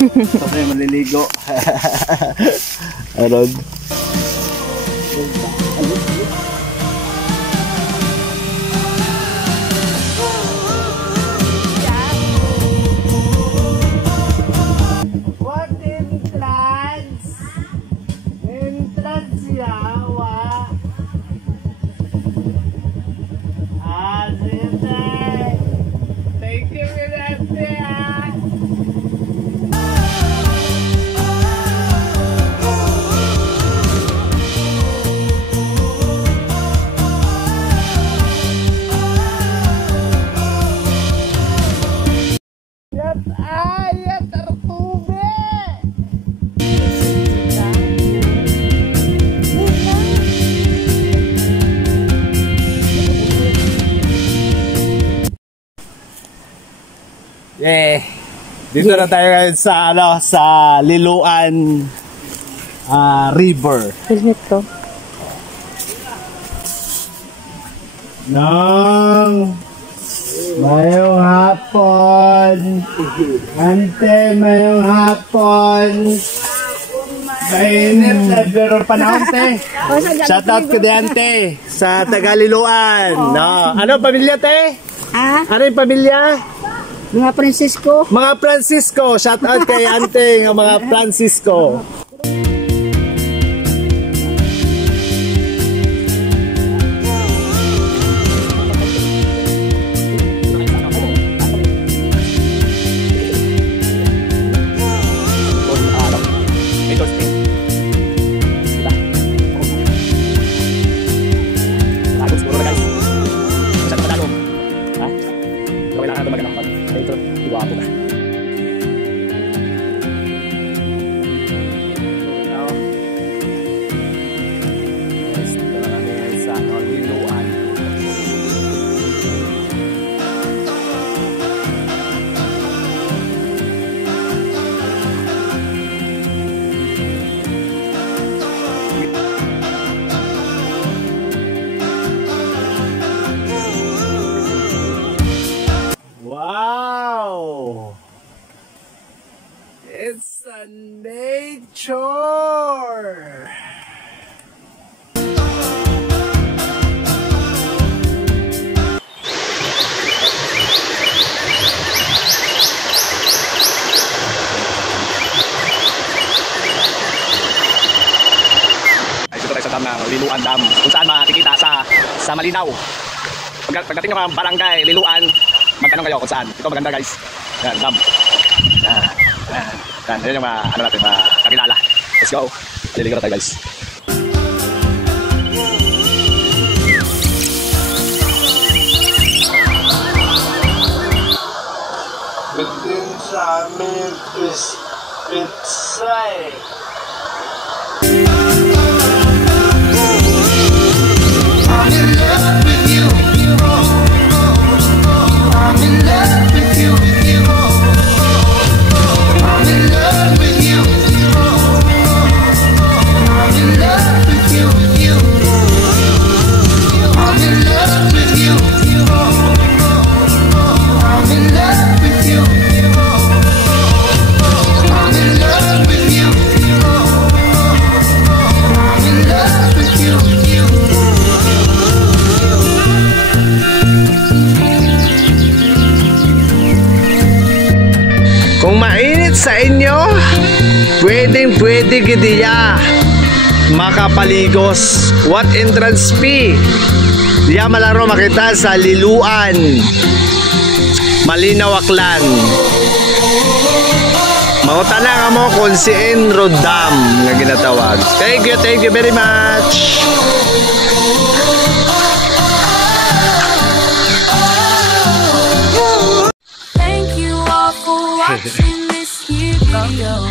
Sabay maliligo. Aron. What entrance? Entrance yawa. Thank you, Mirante. Ayat tertube. Dito na tayo ngayon sa sa Liloan River. Ito. Nang mayong hapon. Ante, mayong hapon. Mainit na pero panahon, te. Shout out ko di ante sa Tagaliloan. No. Ano pamilya, te? Ano yung pamilya? Mga Francisco. Mga Francisco. Shout out kay ante ng mga Francisco. Wow! It's a nature! Liloan Dam, kung saan makikita sa Malinaw. Pagdating ng barangay Liloan, magtanong kayo kung saan. Ito maganda guys. Yan, dam. Yan yung ano natin, kakilala. Let's go. Maliligo na tayo guys. Within sa amin is inside. I'm in love with you. I'm in love with you. I'm in love with you. I'm in love with you. I'm in love with you. I'm in love with you. I'm in love with you. I'm in love with you. Kung mainit sa inyo, pwede gidiya makapaligos. What entrance fee? Diya malaro makita sa Liloan, Malinaw, Aklan. Mauta na nga mo kung si Enro Dam nga ginatawag. Thank you very much. Thank you all for watching this video.